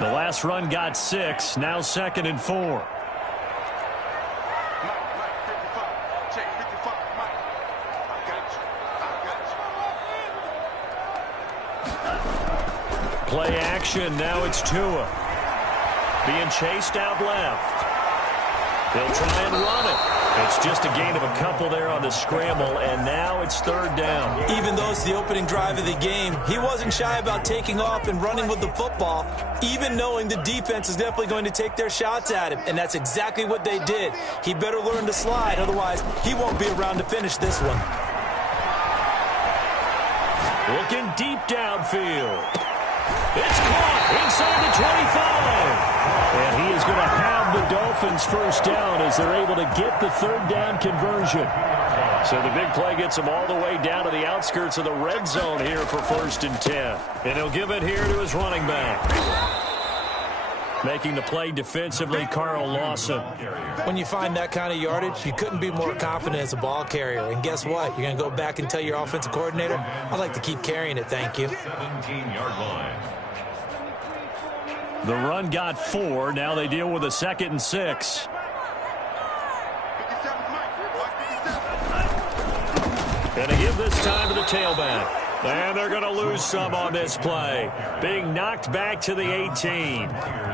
The last run got 6. Now 2nd and 4. Play action. Now it's Tua. Being chased out left. They'll try and run it. It's just a gain of a couple there on the scramble, and now it's 3rd down. Even though it's the opening drive of the game, he wasn't shy about taking off and running with the football, even knowing the defense is definitely going to take their shots at him, and that's exactly what they did. He better learn to slide, otherwise he won't be around to finish this one. Looking deep downfield. It's caught inside the 25. And he is going to have the Dolphins first down as they're able to get the 3rd down conversion. So the big play gets him all the way down to the outskirts of the red zone here for 1st and 10. And he'll give it here to his running back. Making the play defensively, Carl Lawson. When you find that kind of yardage, you couldn't be more confident as a ball carrier. And guess what? You're going to go back and tell your offensive coordinator, I'd like to keep carrying it, thank you. 17-yard line. The run got 4. Now they deal with a 2nd and 6. Gonna give this time to the tailback. And they're going to lose some on this play. Being knocked back to the 18.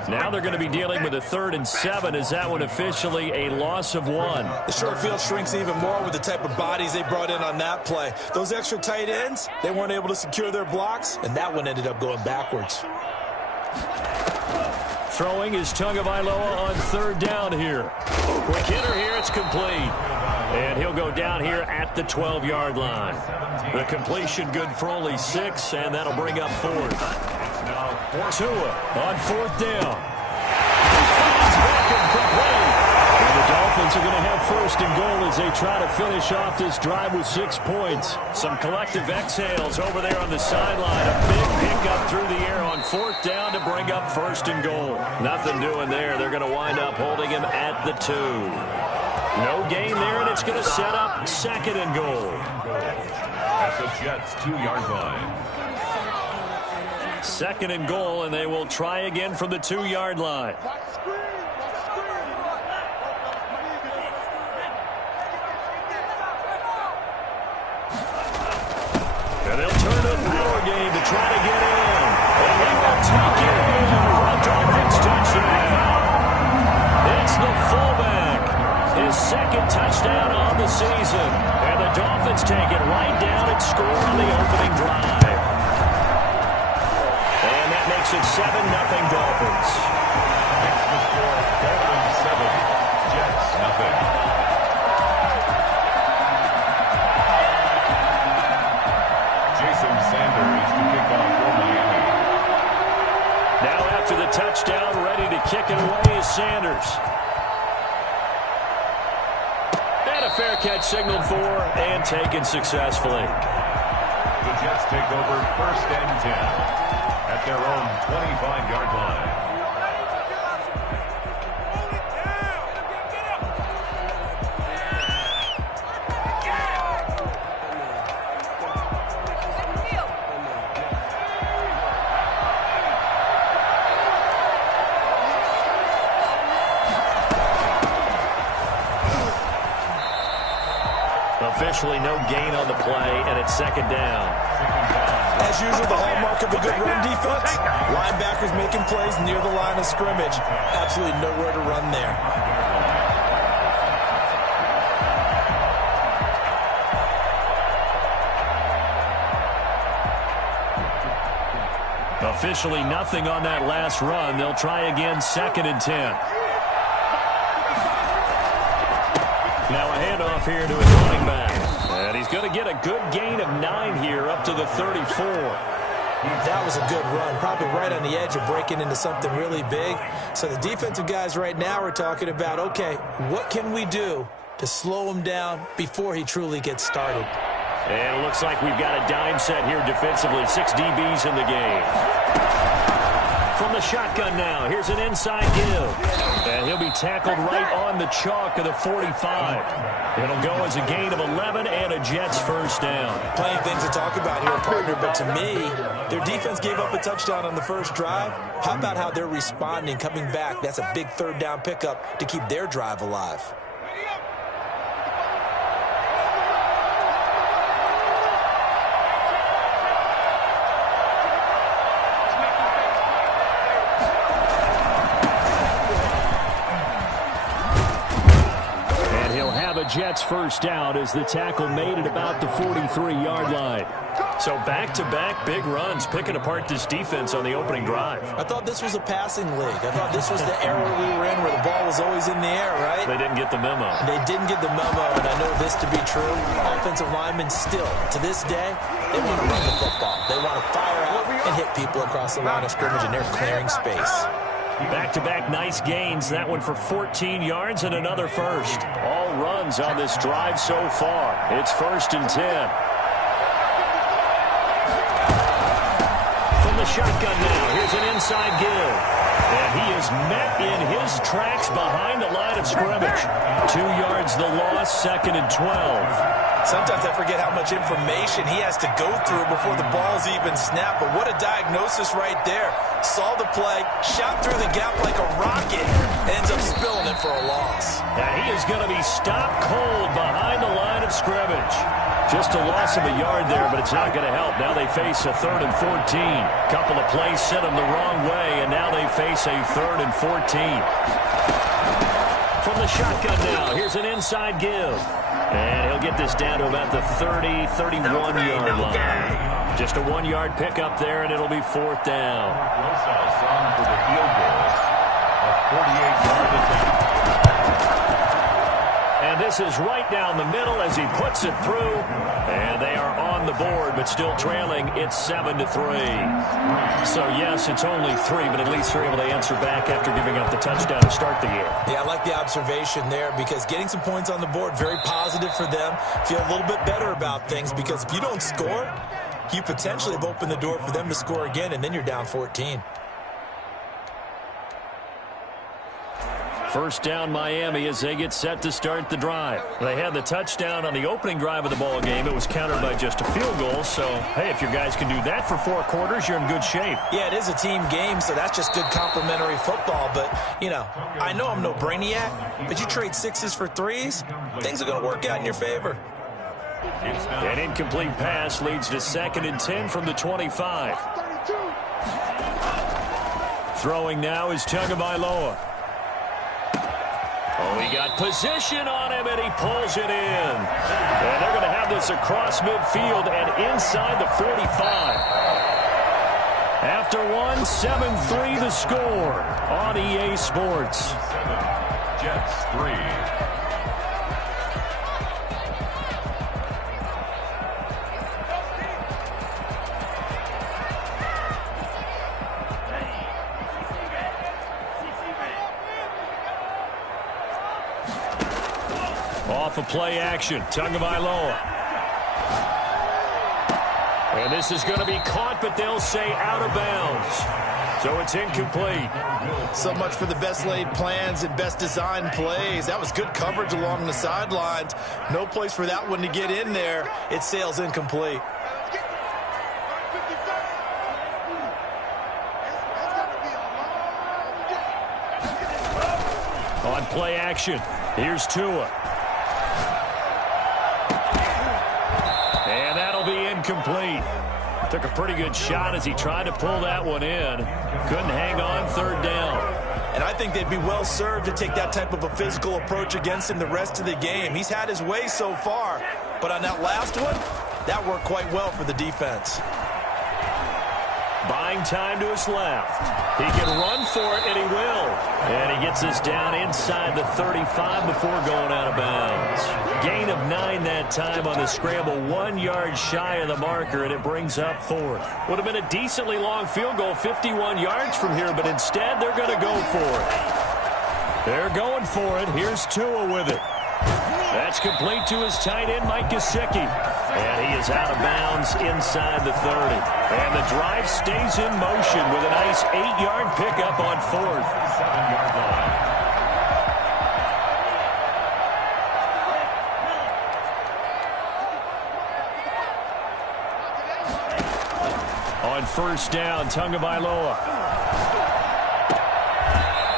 Now they're going to be dealing with a 3rd and 7. Is that one officially a loss of 1? The short field shrinks even more with the type of bodies they brought in on that play. Those extra tight ends, they weren't able to secure their blocks, and that one ended up going backwards. Throwing is Tagovailoa on 3rd down here. Quick hitter here, it's complete. And he'll go down here at the 12-yard line. The completion good for only 6, and that'll bring up 4th. Tua on 4th down. He finds Beckham complete. And the Dolphins are going to have 1st and goal as they try to finish off this drive with 6 points. Some collective exhales over there on the sideline. A big pickup through the air on 4th down to bring up 1st and goal. Nothing doing there. They're going to wind up holding him at the 2. No gain there, and it's going to set up 2nd and goal. At the Jets' 2-yard line. 2nd and goal, and they will try again from the 2-yard line. And they'll turn to a power game to try to get in. And he will take it in for a Dolphins touchdown. It's the fullback. His 2nd touchdown on the season. And the Dolphins take it right down and score on the opening drive. And that makes it 7-0 Dolphins. Makes the score 7-7. Jets, nothing. Jason Sanders to kick off for Miami. Now after the touchdown, ready to kick it away is Sanders. Fair catch signaled for and taken successfully. The Jets take over 1st and 10 at their own 25-yard line. Officially no gain on the play, and it's 2nd down. As usual, the hallmark of a good run defense, linebackers making plays near the line of scrimmage. Absolutely nowhere to run there. Officially nothing on that last run. They'll try again, 2nd and 10. Now a handoff here to his running back. And he's going to get a good gain of 9 here up to the 34. That was a good run, probably right on the edge of breaking into something really big. So the defensive guys right now are talking about, okay, what can we do to slow him down before he truly gets started? And it looks like we've got a dime set here defensively. 6 DBs in the game. From the shotgun now, here's an inside give. And And he'll be tackled right on the chalk of the 45. It'll go as a gain of 11 and a Jets first down. Plenty of things to talk about here, partner, but to me, their defense gave up a touchdown on the first drive. How about how they're responding, coming back? That's a big third down pickup to keep their drive alive. Jets first down as the tackle made at about the 43-yard line. So back-to-back big runs, picking apart this defense on the opening drive. I thought this was a passing league. I thought this was the era we were in where the ball was always in the air, right? They didn't get the memo. They didn't get the memo, and I know this to be true. Offensive linemen still, to this day, they want to run the football. They want to fire out and hit people across the line of scrimmage, and they're clearing space. Back-to-back nice gains. That one for 14 yards and another first. All runs on this drive so far. It's 1st and 10. From the shotgun now, here's an inside give. And he is met in his tracks behind the line of scrimmage. 2 yards the loss, 2nd and 12. Sometimes I forget how much information he has to go through before the ball's even snapped. But what a diagnosis right there. Saw the play, shot through the gap like a rocket, ends up spilling it for a loss. And he is going to be stopped cold behind the line of scrimmage. Just a loss of a yard there, but it's not going to help. Now they face a 3rd and 14. Couple of plays sent them the wrong way, and now they face a 3rd and 14. From the shotgun now, here's an inside give. And he'll get this down to about the 30, 31-yard line. Just a 1-yard pickup there, and it'll be 4th down. For the field goal, a 48-yard attempt. And this is right down the middle as he puts it through. And they are on the board, but still trailing. It's 7-3. So, yes, it's only 3, but at least they're able to answer back after giving up the touchdown to start the year. Yeah, I like the observation there because getting some points on the board, very positive for them. Feel a little bit better about things because if you don't score, you potentially have opened the door for them to score again, and then you're down 14. First down Miami as they get set to start the drive. They had the touchdown on the opening drive of the ball game. It was countered by just a field goal. So, hey, if your guys can do that for 4 quarters, you're in good shape. Yeah, it is a team game, so that's just good complimentary football. But, you know, I know I'm no brainiac, but you trade 6s for 3s, things are going to work out in your favor. An incomplete pass leads to 2nd and 10 from the 25. Throwing now is Tagovailoa. Oh, he got position on him, and he pulls it in. And they're going to have this across midfield and inside the 45. After one, 7-3 the score on EA Sports. Jets 3. Off of play action, Tagovailoa. And this is going to be caught, but they'll say out of bounds. So it's incomplete. So much for the best laid plans and best designed plays. That was good coverage along the sidelines. No place for that one to get in there. It sails incomplete. On play action, here's Tua. And that'll be incomplete. Took a pretty good shot as he tried to pull that one in. Couldn't hang on, 3rd down. And I think they'd be well served to take that type of a physical approach against him the rest of the game. He's had his way so far, but on that last one, that worked quite well for the defense. Buying time to his left. He can run for it, and he will. And he gets us down inside the 35 before going out of bounds. Gain of 9 that time on the scramble, 1 yard shy of the marker, and it brings up 4th. Would have been a decently long field goal, 51 yards from here, but instead they're going to go for it. They're going for it. Here's Tua with it. That's complete to his tight end, Mike Gesicki. And he is out of bounds inside the 30. And the drive stays in motion with a nice 8-yard pickup on 4th. on first down, Tagovailoa.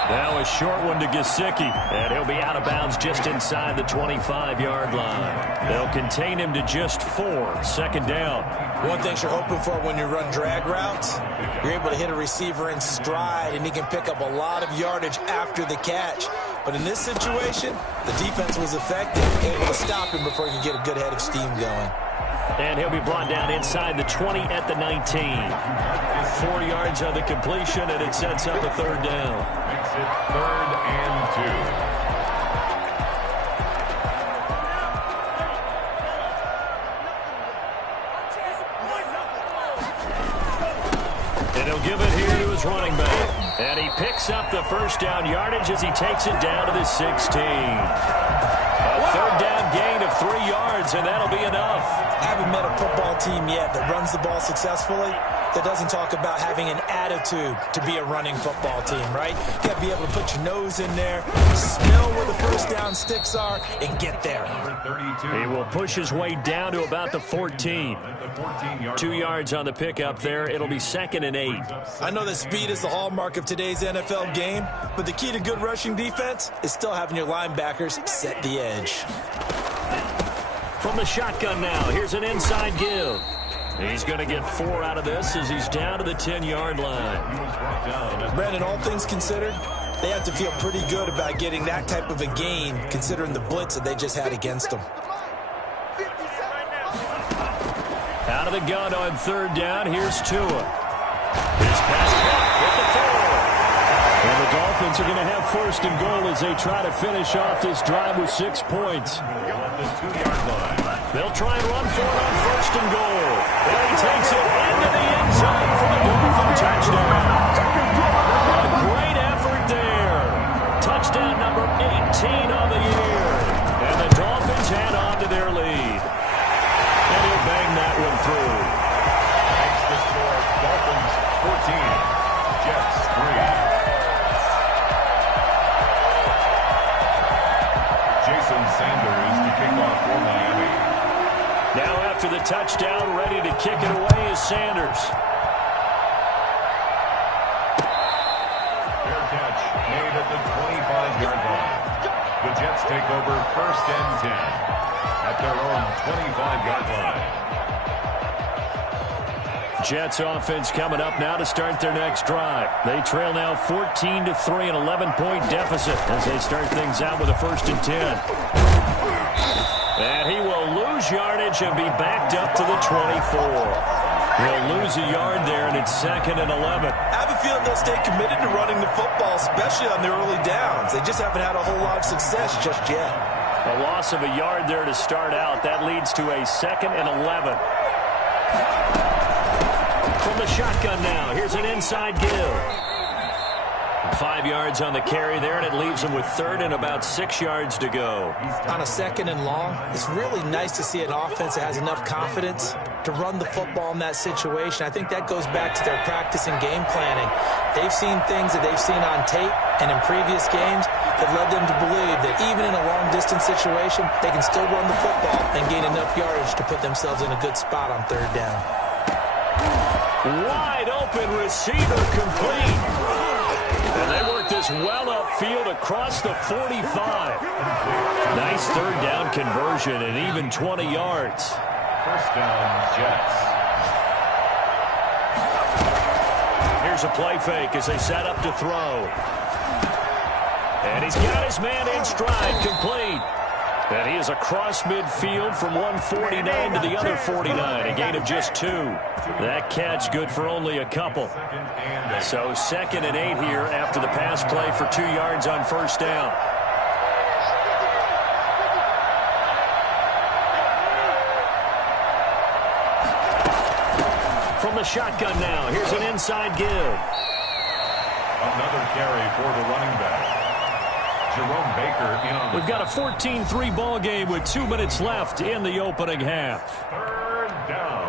Now a short one to Gesicki, and he'll be out of bounds just inside the 25-yard line. They'll contain him to just 4, second down. One thing you're hoping for when you run drag routes, you're able to hit a receiver in stride, and he can pick up a lot of yardage after the catch. But in this situation, the defense was effective, able to stop him before he could get a good head of steam going. And he'll be brought down inside the 20 at the 19. 4 yards on the completion, and it sets up a third down. Makes it 3rd and 2. And he'll give it here to his running back. And he picks up the first down yardage as he takes it down to the 16. A third down gain of 3 yards, and that'll be enough. I haven't met a football team yet that runs the ball successfully that doesn't talk about having an attitude to be a running football team, right? You got to be able to put your nose in there, smell where the first down sticks are, and get there. He will push his way down to about the 14. 2 yards on the pickup there. It'll be 2nd and 8. I know that speed is the hallmark of today's NFL game, but the key to good rushing defense is still having your linebackers set the edge. From the shotgun now, here's an inside give. He's going to get 4 out of this as he's down to the 10-yard line. Brandon, all things considered, they have to feel pretty good about getting that type of a gain considering the blitz that they just had against them. Out of the gun on third down, here's Tua. His pass at the 4. And the Dolphins are going to have 1st and goal as they try to finish off this drive with 6 points. They'll try and run for it on 1st and goal. And he takes it into the end zone for the Dolphin touchdown. A great effort there. Touchdown number 18 on the year. And the Dolphins head on to their lead. And he'll bang that one through. Makes the score Dolphins 14, Jets 3. Jason Sanders to kick off for Miami. Now after the touchdown, ready to kick it away is Sanders. Fair catch made at the 25-yard line. The Jets take over 1st and 10 at their own 25-yard line. Jets offense coming up now to start their next drive. They trail now 14-3, an 11-point deficit as they start things out with a 1st and 10. And he will lose yardage and be backed up to the 24. He'll lose a yard there, and it's 2nd and 11. I have a feeling they'll stay committed to running the football, especially on their early downs. They just haven't had a whole lot of success just yet. A loss of a yard there to start out. That leads to a 2nd and 11. From the shotgun now, here's an inside give. 5 yards on the carry there, and it leaves him with 3rd and about 6 yards to go. On a 2nd and long, it's really nice to see an offense that has enough confidence to run the football in that situation. I think that goes back to their practice and game planning. They've seen things that they've seen on tape and in previous games that led them to believe that even in a long-distance situation, they can still run the football and gain enough yardage to put themselves in a good spot on 3rd down. Wide open receiver complete. And they work this well upfield across the 45. Nice 3rd down conversion and even 20 yards. 1st down, Jets. Here's a play fake as they set up to throw. And he's got his man in stride, complete. And he is across midfield from 149 to the other 49, a gain of just 2. That catch good for only a couple. So 2nd and 8 here after the pass play for 2 yards on 1st down. From the shotgun now, here's an inside give. Another carry for the running back. Jerome Baker in on the... We've got a 14-3 ball game with 2 minutes left in the opening half. 3rd down.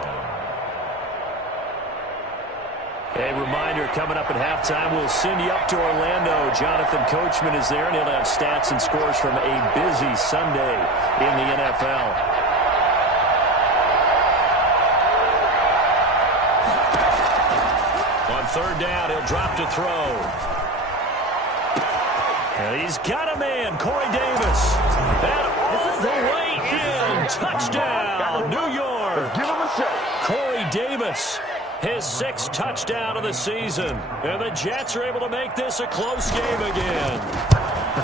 A reminder coming up at halftime, we'll send you up to Orlando. Jonathan Coachman is there, and he'll have stats and scores from a busy Sunday in the NFL. 2nd down. He'll drop to throw. And he's got a man, Corey Davis. And all the way in. Touchdown, New York. Give him a shot. Corey Davis, his 6th touchdown of the season. And the Jets are able to make this a close game again.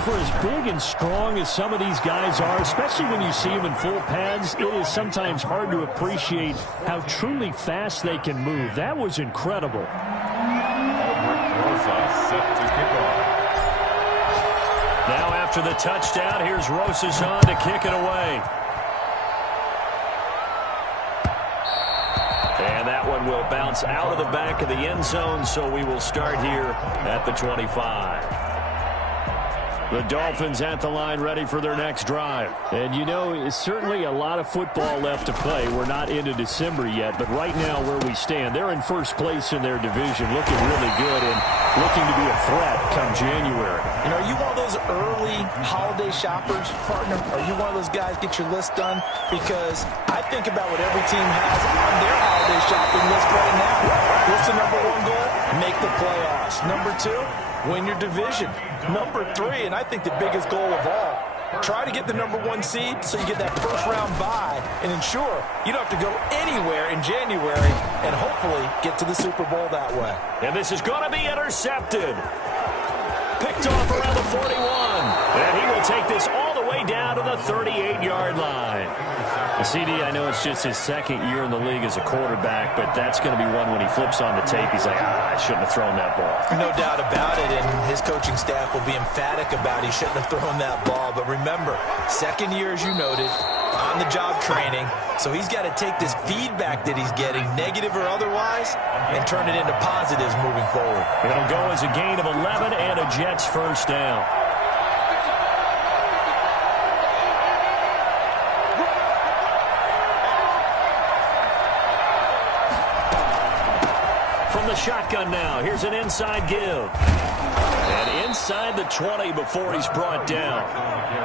For as big and strong as some of these guys are, especially when you see them in full pads, it is sometimes hard to appreciate how truly fast they can move. That was incredible. Set to kick off. Now after the touchdown, here's Rosas on to kick it away. And that one will bounce out of the back of the end zone, so we will start here at the 25. The Dolphins at the line ready for their next drive. And you know, it's certainly a lot of football left to play. We're not into December yet, but right now where we stand, they're in first place in their division, looking really good and looking to be a threat come January. You know, are you one of those early holiday shoppers, partner? Are you one of those guys get your list done? Because I think about what every team has on their holiday shopping list right now. What's the number 1 goal? Make the playoffs. Number 2, win your division. Number 3, and I think the biggest goal of all, try to get the number 1 seed so you get that first-round bye and ensure you don't have to go anywhere in January and hopefully get to the Super Bowl that way. And this is going to be intercepted. Picked off around the 41. And he will take this all the way down to the 38-yard line. The CD, I know it's just his 2nd year in the league as a quarterback, but that's going to be one when he flips on the tape, he's like, I shouldn't have thrown that ball. No doubt about it, and his coaching staff will be emphatic about he shouldn't have thrown that ball. But remember, 2nd year, as you noted, on-the-job training, so he's got to take this feedback that he's getting, negative or otherwise, and turn it into positives moving forward. It'll go as a gain of 11 and a Jets first down. From the shotgun now, here's an inside give. And inside the 20 before he's brought down.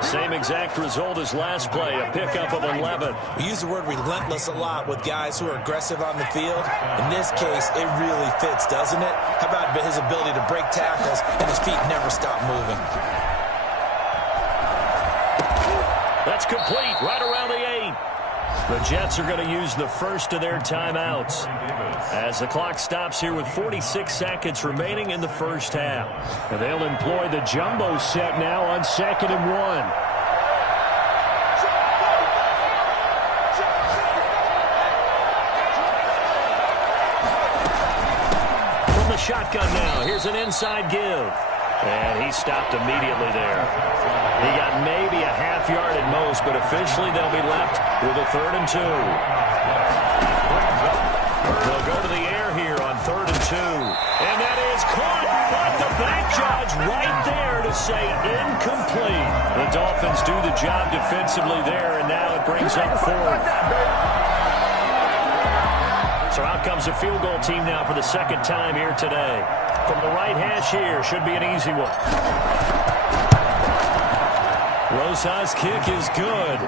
Same exact result as last play, a pickup of 11. We use the word relentless a lot with guys who are aggressive on the field. In this case, it really fits, doesn't it? How about his ability to break tackles and his feet never stop moving? That's complete, right around the 8. The Jets are going to use the first of their timeouts as the clock stops here with 46 seconds remaining in the first half. And they'll employ the jumbo set now on 2nd and 1. From the shotgun now, here's an inside give. And he stopped immediately there. He got maybe a half yard at most, but officially they'll be left with a 3rd and 2. They'll go to the air here on 3rd and 2. And that is caught, but the back judge right there to say incomplete. The Dolphins do the job defensively there, and now it brings up 4th. So out comes the field goal team now for the 2nd time here today. From the right hash here, should be an easy one. Rosas' kick is good.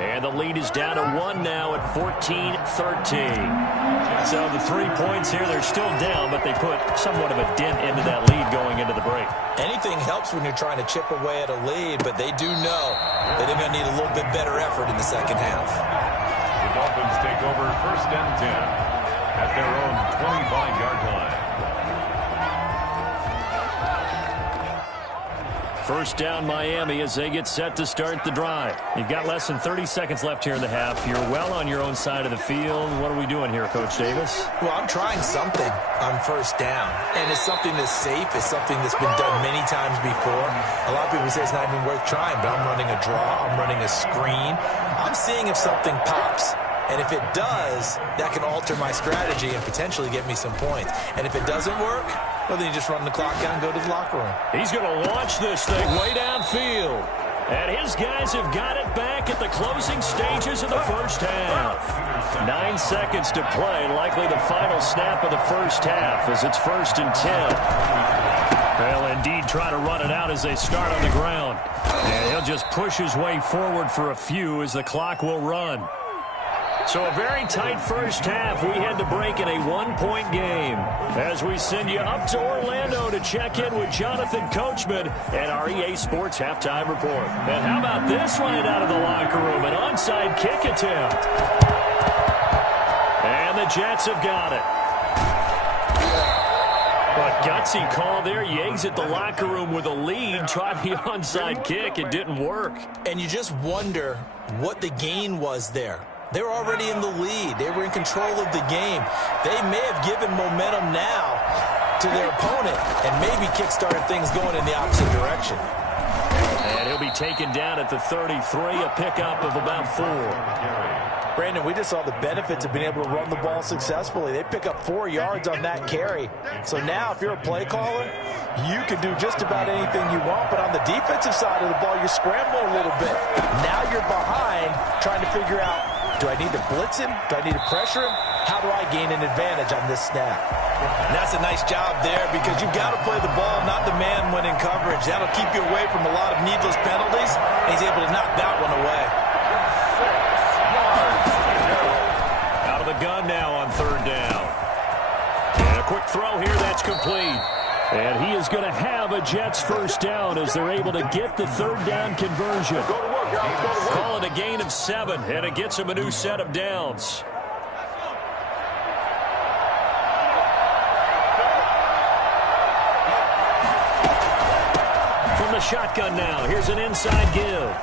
And the lead is down to 1 now at 14-13. So the 3 points here, they're still down, but they put somewhat of a dent into that lead going into the break. Anything helps when you're trying to chip away at a lead, but they do know that they're going to need a little bit better effort in the 2nd half. The Dolphins take over 1st and 10 at their own 25-yard line. First down Miami as they get set to start the drive. You've got less than 30 seconds left here in the half. You're well on your own side of the field. What are we doing here, Coach Davis? Well, I'm trying something on 1st down, and it's something that's safe. It's something that's been done many times before. A lot of people say it's not even worth trying, but I'm running a draw. I'm running a screen. I'm seeing if something pops. And if it does, that can alter my strategy and potentially get me some points. And if it doesn't work, well, then you just run the clock down and go to the locker room. He's going to launch this thing way downfield. And his guys have got it back at the closing stages of the first half. 9 seconds to play, likely the final snap of the first half as it's 1st and 10. They'll indeed try to run it out as they start on the ground. And he'll just push his way forward for a few as the clock will run. So a very tight first half. We had to break in a one-point game as we send you up to Orlando to check in with Jonathan Coachman at our EA Sports Halftime Report. And how about this right out of the locker room? An onside kick attempt. And the Jets have got it. But gutsy call there. You exit the locker room with a lead. Tried the onside kick. It didn't work. And you just wonder what the gain was there. They were already in the lead. They were in control of the game. They may have given momentum now to their opponent and maybe kickstarted things going in the opposite direction. And he'll be taken down at the 33, a pickup of about 4. Brandon, we just saw the benefits of being able to run the ball successfully. They pick up 4 yards on that carry. So now if you're a play caller, you can do just about anything you want. But on the defensive side of the ball, you're scrambling a little bit. Now you're behind trying to figure out, do I need to blitz him? Do I need to pressure him? How do I gain an advantage on this snap? And that's a nice job there because you've got to play the ball, not the man when in coverage. That'll keep you away from a lot of needless penalties. And he's able to knock that one away. Out of the gun now on 3rd down. And a quick throw here, that's complete. And he is going to have a Jets first down as they're able to get the 3rd down conversion. Call it a gain of 7, and it gets him a new set of downs. From the shotgun now, here's an inside give.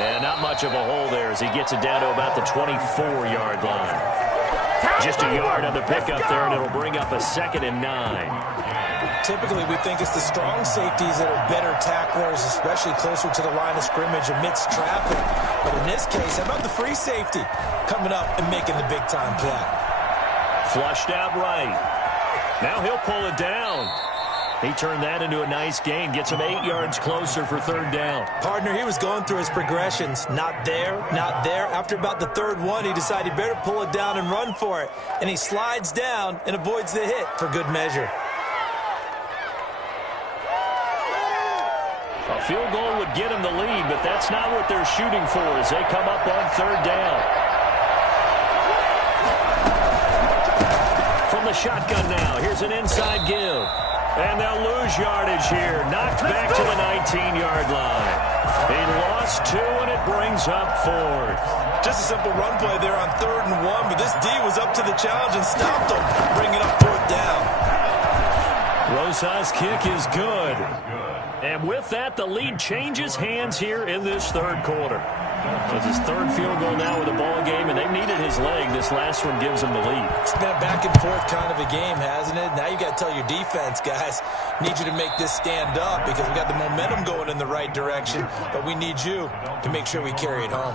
And not much of a hole there as he gets it down to about the 24-yard line. Just a yard on the pickup there, and it'll bring up a 2nd and 9. Typically, we think it's the strong safeties that are better tacklers, especially closer to the line of scrimmage amidst traffic. But in this case, how about the free safety coming up and making the big-time play? Flushed out right. Now he'll pull it down. He turned that into a nice gain. Gets him 8 yards closer for 3rd down. Partner, he was going through his progressions. Not there, not there. After about the 3rd one, he decided he better pull it down and run for it. And he slides down and avoids the hit for good measure. A field goal would get him the lead, but that's not what they're shooting for as they come up on 3rd down. From the shotgun now, here's an inside give. And they'll lose yardage here. Knocked back to the 19-yard line. He lost 2, and it brings up 4th. Just a simple run play there on 3rd and 1, but this D was up to the challenge and stopped him, bringing up 4th down. Rosa's kick is good. And with that, the lead changes hands here in this 3rd quarter. So it's his 3rd field goal now with a ball game, and they've needed his leg. This last one gives them the lead. It's been a back and forth kind of a game, hasn't it? Now you got to tell your defense, guys, need you to make this stand up because we got the momentum going in the right direction, but we need you to make sure we carry it home.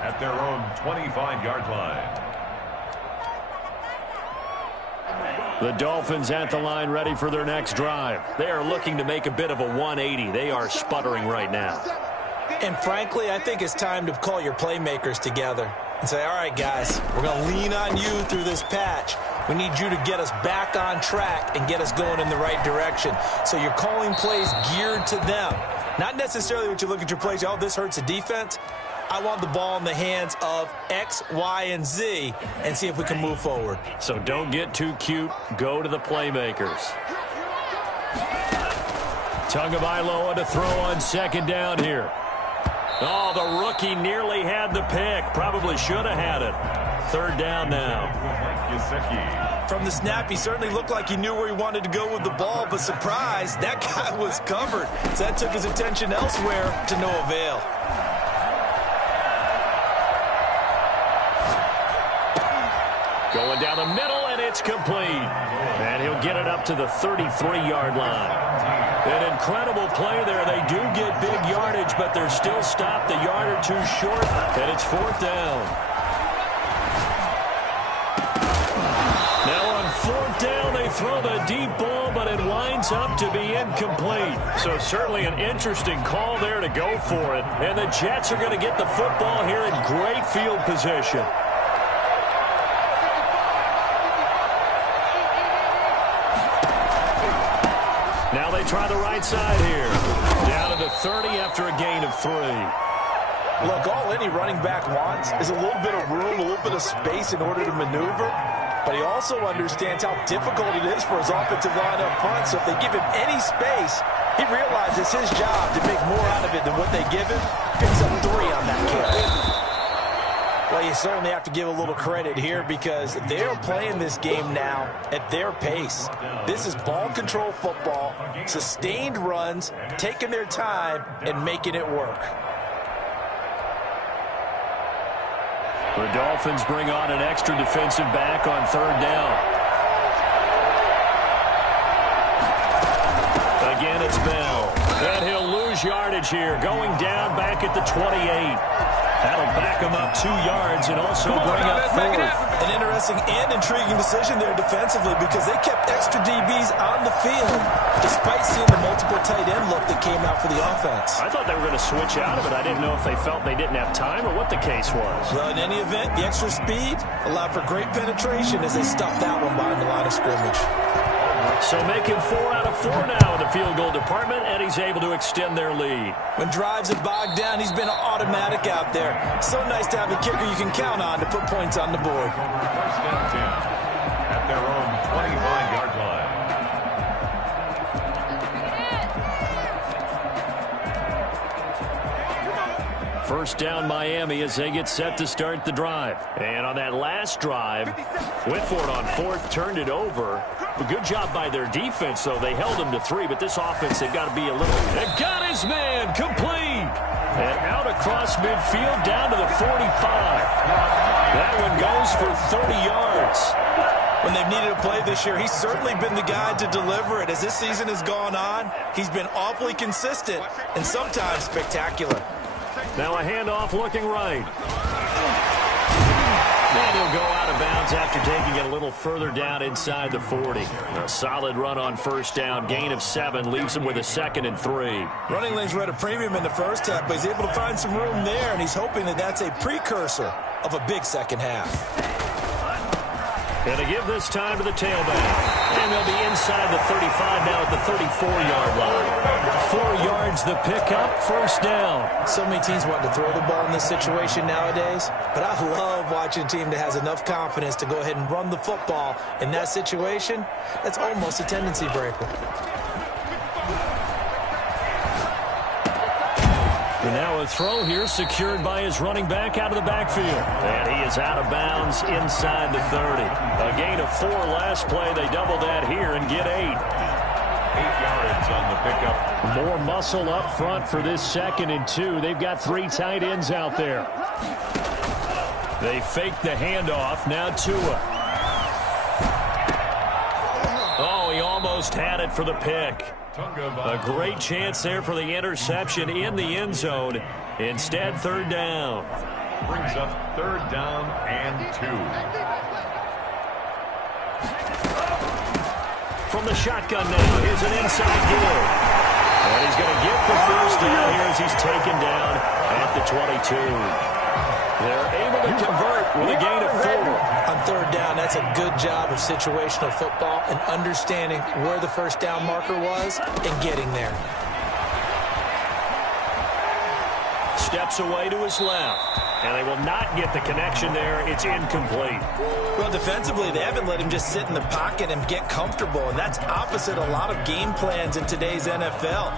At their own 25-yard line. The Dolphins at the line ready for their next drive. They are looking to make a bit of a 180. They are sputtering right now. And frankly, I think it's time to call your playmakers together and say, all right, guys, we're going to lean on you through this patch. We need you to get us back on track and get us going in the right direction. So you're calling plays geared to them. Not necessarily what you look at your plays, oh, this hurts the defense. I want the ball in the hands of X, Y, and Z and see if we can move forward. So don't get too cute. Go to the playmakers. Tagovailoa to throw on 2nd down here. Oh, the rookie nearly had the pick. Probably should have had it. 3rd down now. From the snap, he certainly looked like he knew where he wanted to go with the ball, but surprise, that guy was covered. So that took his attention elsewhere to no avail. Going down the middle, and it's complete. And he'll get it up to the 33-yard line. An incredible play there. They do get big yardage, but they're still stopped a yard or 2 short, and it's 4th down. Now on 4th down, they throw the deep ball, but it winds up to be incomplete. So certainly an interesting call there to go for it. And the Jets are going to get the football here in great field position. Now they try the right side here. Down to the 30 after a gain of 3. Look, all any running back wants is a little bit of room, a little bit of space in order to maneuver. But he also understands how difficult it is for his offensive line up front. So if they give him any space, he realizes his job to make more out of it than what they give him. Picks up 3 on that carry. Well, you certainly have to give a little credit here because they're playing this game now at their pace. This is ball control football, sustained runs, taking their time, and making it work. The Dolphins bring on an extra defensive back on 3rd down. Again, it's Bell. And he'll lose yardage here, going down back at the 28. That'll back him up 2 yards and also bring up 4th. An interesting and intriguing decision there defensively because they kept extra DBs on the field despite seeing the multiple tight end look that came out for the offense. I thought they were going to switch out of it. I didn't know if they felt they didn't have time or what the case was. Well, in any event, the extra speed allowed for great penetration as they stuffed that one behind the line of scrimmage. So making 4 out of 4 now in the field goal department, and he's able to extend their lead. When drives have bogged down, he's been automatic out there. So nice to have a kicker you can count on to put points on the board. 1st and 10 at their own 25-yard line. First down Miami as they get set to start the drive. And on that last drive, went for it on 4th, turned it over. A good job by their defense, though. They held him to 3, but this offense, they've got to be a little... They got his man, complete! And out across midfield, down to the 45. That one goes for 30 yards. When they've needed a play this year, he's certainly been the guy to deliver it. As this season has gone on, he's been awfully consistent and sometimes spectacular. Now a handoff looking right. And he'll go out of bounds after taking it a little further down inside the 40. A solid run on 1st down. Gain of 7 leaves him with a 2nd and 3. Running lanes were at a premium in the first half, but he's able to find some room there, and he's hoping that that's a precursor of a big second half. Going to give this time to the tailback. And they'll be inside the 35 now at the 34-yard line. 4 yards the pickup, 1st down. So many teams want to throw the ball in this situation nowadays, but I love watching a team that has enough confidence to go ahead and run the football. In that situation, that's almost a tendency breaker. And now a throw here secured by his running back out of the backfield. And he is out of bounds inside the 30. A gain of 4 last play. They double that here and get 8. 8 yards on the pickup. More muscle up front for this 2nd and 2. They've got 3 tight ends out there. They fake the handoff. Now Tua. Oh, he almost had it for the pick. A great chance there for the interception in the end zone. Instead, 3rd down. Brings up 3rd down and 2. From the shotgun now, here's an inside give. And he's going to get the 1st down here as he's taken down at the 22. They're able to convert with a gain of 4. On 3rd down, that's a good job of situational football and understanding where the 1st down marker was and getting there. Steps away to his left. And they will not get the connection there. It's incomplete. Well, defensively, they haven't let him just sit in the pocket and get comfortable, and that's opposite a lot of game plans in today's NFL.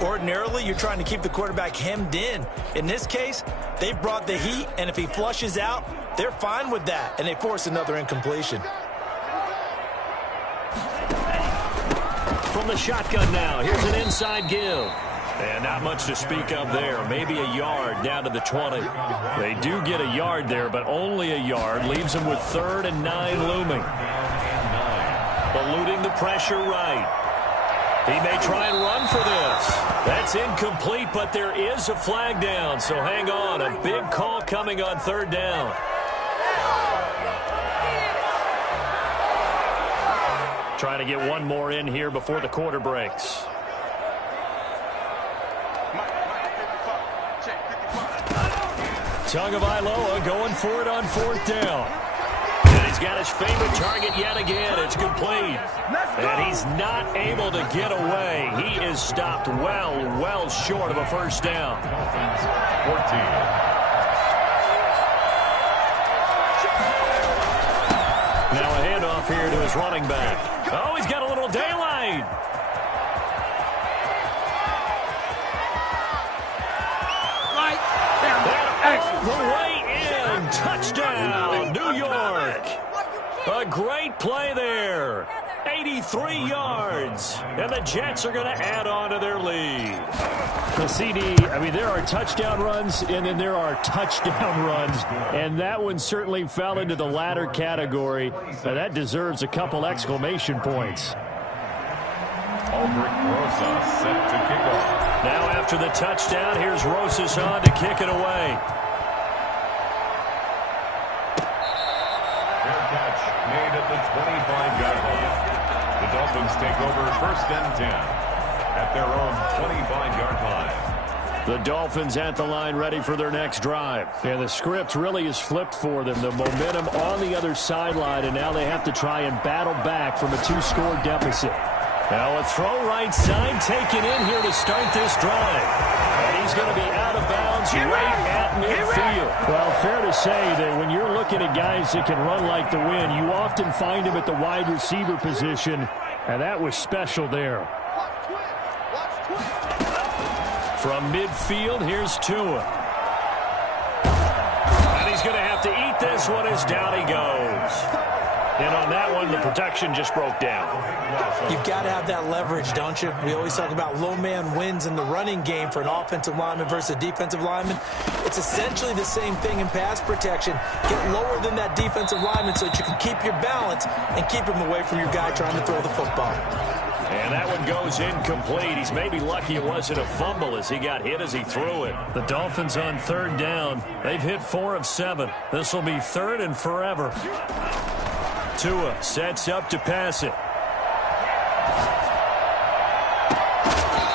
Ordinarily, you're trying to keep the quarterback hemmed in. In this case, they brought the heat, and if he flushes out, they're fine with that, and they force another incompletion. From the shotgun now, here's an inside give. And not much to speak of there. Maybe a yard down to the 20. They do get a yard there, but only a yard. Leaves them with 3rd and 9 looming. Eluding the pressure right. He may try and run for this. That's incomplete, but there is a flag down. So hang on. A big call coming on 3rd down. Trying to get one more in here before the quarter breaks. Tagovailoa going for it on 4th down. And he's got his favorite target yet again. It's complete. And he's not able to get away. He is stopped well short of a first down. 14. Now a handoff here to his running back. Oh, he's got a little daylight. The way in. Touchdown, New York. A great play there. 83 yards. And the Jets are going to add on to their lead. The CD, I mean, there are touchdown runs, and then there are touchdown runs. And that one certainly fell into the latter category. Now, that deserves a couple exclamation points. Aldrich Rosas set to kick off. Now after the touchdown, here's Rosas on to kick it away. Fair catch made at the 25-yard line. The Dolphins take over first and 10 at their own 25-yard line. The Dolphins at the line ready for their next drive. And the script really is flipped for them. The momentum on the other sideline, and now they have to try and battle back from a two-score deficit. Now a throw right side taken in here to start this drive. And he's going to be out of bounds right at midfield. Well, fair to say that when you're looking at guys that can run like the wind, you often find them at the wide receiver position, and that was special there. From midfield, here's Tua. And he's going to have to eat this one as down he goes. And on that one, the protection just broke down. You've got to have that leverage, don't you? We always talk about low man wins in the running game for an offensive lineman versus a defensive lineman. It's essentially the same thing in pass protection. Get lower than that defensive lineman so that you can keep your balance and keep him away from your guy trying to throw the football. And that one goes incomplete. He's maybe lucky it wasn't a fumble as he got hit as he threw it. The Dolphins on third down. They've hit 4 of 7. This will be third and forever. Tua sets up to pass it.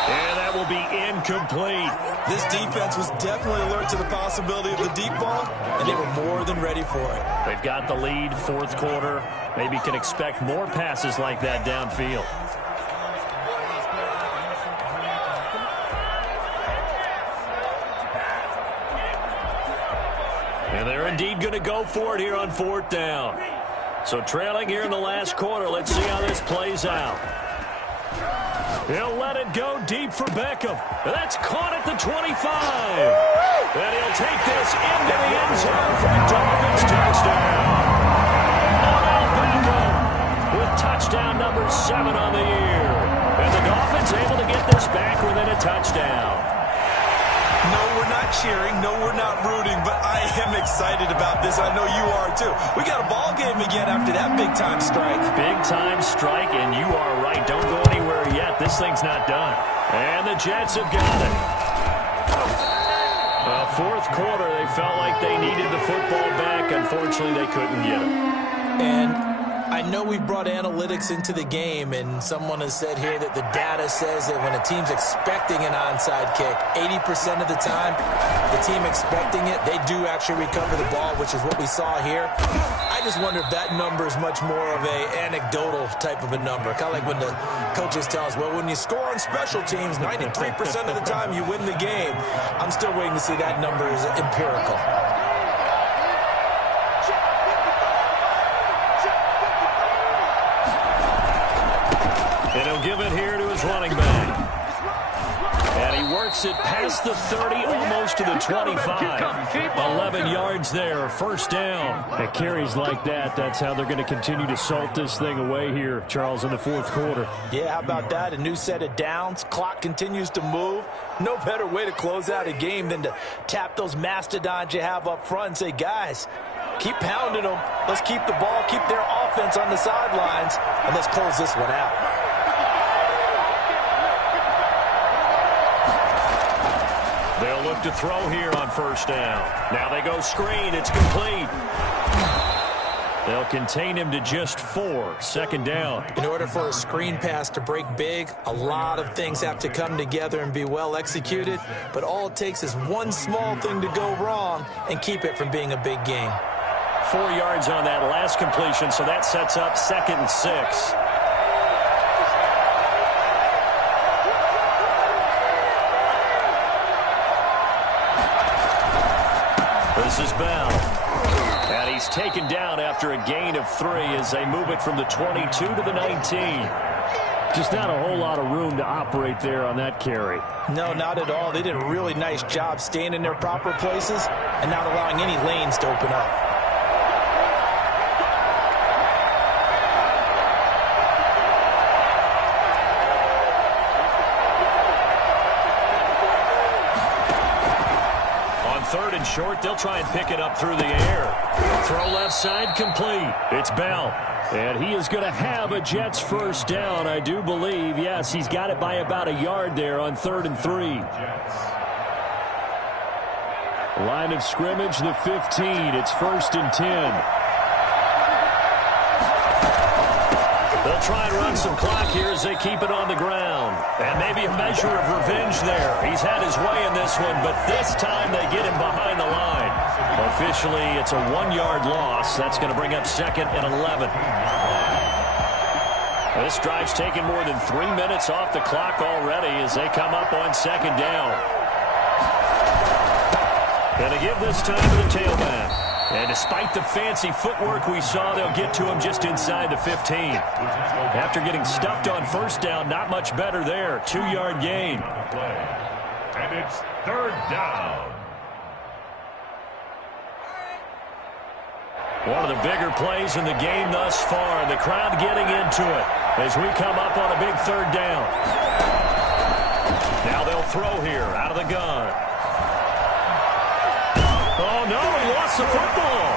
And that will be incomplete. This defense was definitely alert to the possibility of the deep ball, and they were more than ready for it. They've got the lead, fourth quarter. Maybe can expect more passes like that downfield. And they're indeed going to go for it here on fourth down. So trailing here in the last quarter. Let's see how this plays out. He'll let it go deep for Beckham. That's caught at the 25. And he'll take this into the end zone for a Dolphins touchdown. Odell Beckham with touchdown number 7 on the year. And the Dolphins able to get this back within a touchdown. No, we're not cheering. No, we're not rooting. But I am excited about this. I know you are, too. We got a ball game again after that big-time strike. Big-time strike, and you are right. Don't go anywhere yet. This thing's not done. And the Jets have got it. Fourth quarter, they felt like they needed the football back. Unfortunately, they couldn't get it. And I know we brought analytics into the game, and someone has said here that the data says that when a team's expecting an onside kick, 80% of the time, the team expecting it, they do actually recover the ball, which is what we saw here. I just wonder if that number is much more of a anecdotal type of a number. Kind of like when the coaches tell us, well, when you score on special teams, 93% of the time you win the game. I'm still waiting to see that number is empirical. And he'll give it here to his running back. And he works it past the 30, almost to the 25. 11 yards there, first down. At carries like that, that's how they're going to continue to salt this thing away here, Charles, in the fourth quarter. Yeah, how about that? A new set of downs. Clock continues to move. No better way to close out a game than to tap those mastodons you have up front and say, guys, keep pounding them. Let's keep the ball, keep their offense on the sidelines, and let's close this one out. They'll look to throw here on first down. Now they go screen. It's complete. They'll contain him to just 4. Second down. In order for a screen pass to break big, a lot of things have to come together and be well executed. But all it takes is one small thing to go wrong and keep it from being a big game. 4 yards on that last completion, so that sets up 2nd and 6. This is Bell. And he's taken down after a gain of 3 as they move it from the 22 to the 19. Just not a whole lot of room to operate there on that carry. No, not at all. They did a really nice job staying in their proper places and not allowing any lanes to open up. On 3rd and short, they'll try and pick it up through the air. Throw left side complete. It's Bell. And he is going to have a Jets first down, I do believe. Yes, he's got it by about a yard there on 3rd and 3. Line of scrimmage, the 15. It's 1st and 10. They'll try and run some clock here as they keep it on the ground. And maybe a measure of revenge there. He's had his way in this one, but this time they get him behind the line. Officially, it's a 1-yard loss. That's going to bring up 2nd and 11. This drive's taken more than 3 minutes off the clock already as they come up on 2nd down. Going to give this time to the tailback. And despite the fancy footwork we saw, they'll get to him just inside the 15. After getting stuffed on 1st down, not much better there. 2-yard gain. And it's 3rd down. One of the bigger plays in the game thus far. The crowd getting into it as we come up on a big 3rd down. Now they'll throw here out of the gun. Oh, no, he lost the football.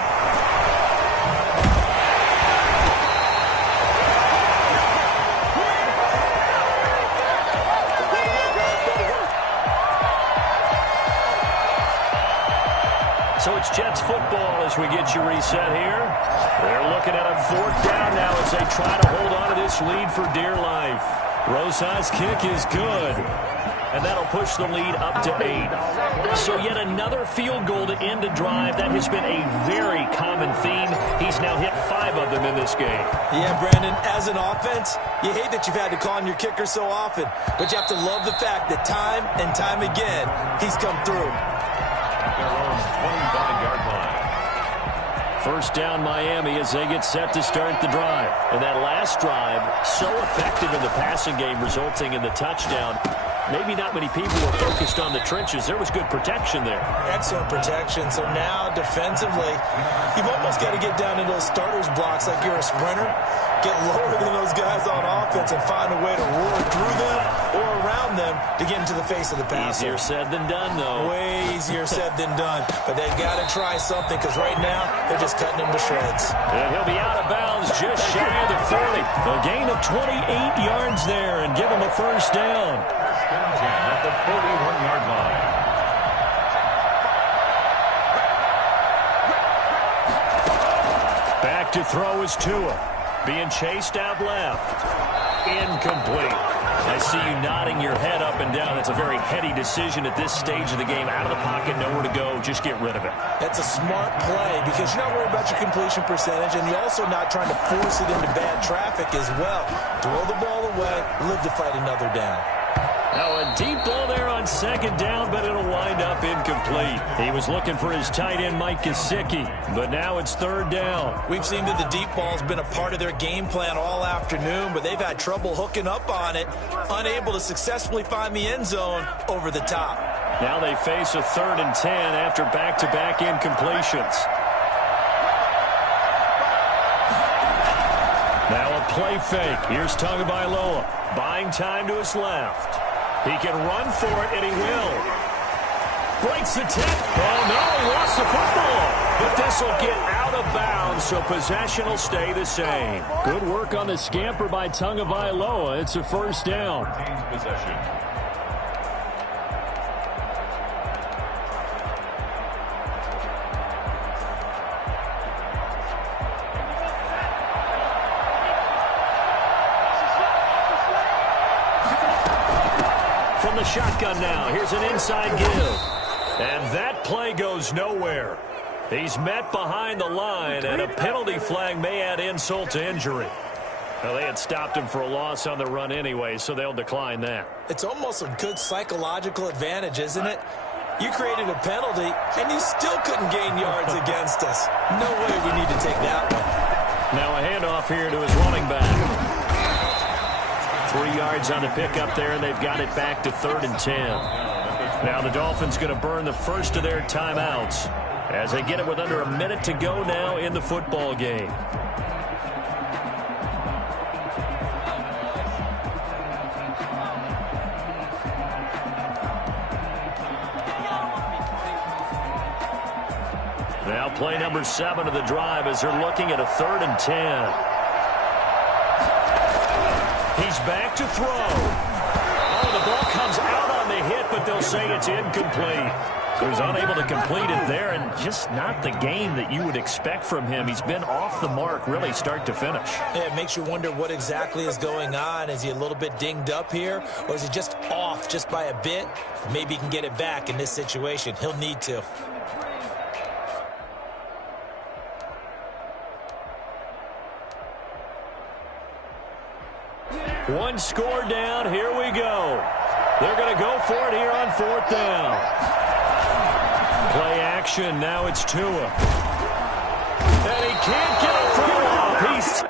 So it's Jets football as we get you reset here. They're looking at a 4th down now as they try to hold on to this lead for dear life. Rosa's kick is good. And that'll push the lead up to 8. So yet another field goal to end a drive. That has been a very common theme. He's now hit 5 of them in this game. Yeah, Brandon, as an offense, you hate that you've had to call on your kicker so often, but you have to love the fact that time and time again, he's come through. At their own 25-yard line. 1st down Miami as they get set to start the drive. And that last drive, so effective in the passing game, resulting in the touchdown. Maybe not many people were focused on the trenches. There was good protection there. Excellent protection. So now, defensively, you've almost got to get down to those starters blocks like you're a sprinter. Get lower than those guys on offense and find a way to roar through them or around them to get into the face of the passer. Easier said than done, though. Way easier said than done. But they've got to try something because right now, they're just cutting them to shreds. And he'll be out of bounds just shy of the 40. A gain of 28 yards there and give him a 1st down. At the 41-yard line. Back to throw is Tua. Being chased out left. Incomplete. I see you nodding your head up and down. That's a very heady decision at this stage of the game. Out of the pocket, nowhere to go. Just get rid of it. That's a smart play because you're not worried about your completion percentage, and you're also not trying to force it into bad traffic as well. Throw the ball away, live to fight another down. Now a deep ball there on 2nd down, but it'll wind up incomplete. He was looking for his tight end, Mike Gesicki, but now it's 3rd down. We've seen that the deep ball's been a part of their game plan all afternoon, but they've had trouble hooking up on it, unable to successfully find the end zone over the top. Now they face a 3rd and 10 after back-to-back incompletions. Now a play fake. Here's Tagovailoa, buying time to his left. He can run for it, and he will. Breaks the tip. Oh, no, he lost the football. But this will get out of bounds, so possession will stay the same. Good work on the scamper by Tagovailoa. It's a 1st down. Possession. From the shotgun now, here's an inside give. And that play goes nowhere. He's met behind the line, and a penalty flag may add insult to injury. Well, they had stopped him for a loss on the run anyway, so they'll decline that. It's almost a good psychological advantage, isn't it? You created a penalty, and you still couldn't gain yards against us. No way we need to take that one. Now a handoff here to his running back. 3 yards on the pickup there, and they've got it back to 3rd and 10. Now the Dolphins going to burn the first of their timeouts as they get it with under a minute to go now in the football game. Now play number 7 of the drive as they're looking at a 3rd and 10. He's back to throw. Oh, the ball comes out on the hit, but they'll say it's incomplete. So he's unable to complete it there, and just not the game that you would expect from him. He's been off the mark really start to finish. Yeah, it makes you wonder what exactly is going on. Is he a little bit dinged up here, or is he just off just by a bit? Maybe he can get it back in this situation. He'll need to. One score down. Here we go. They're going to go for it here on 4th down. Play action. Now it's Tua. And he can't get a throw off. He's...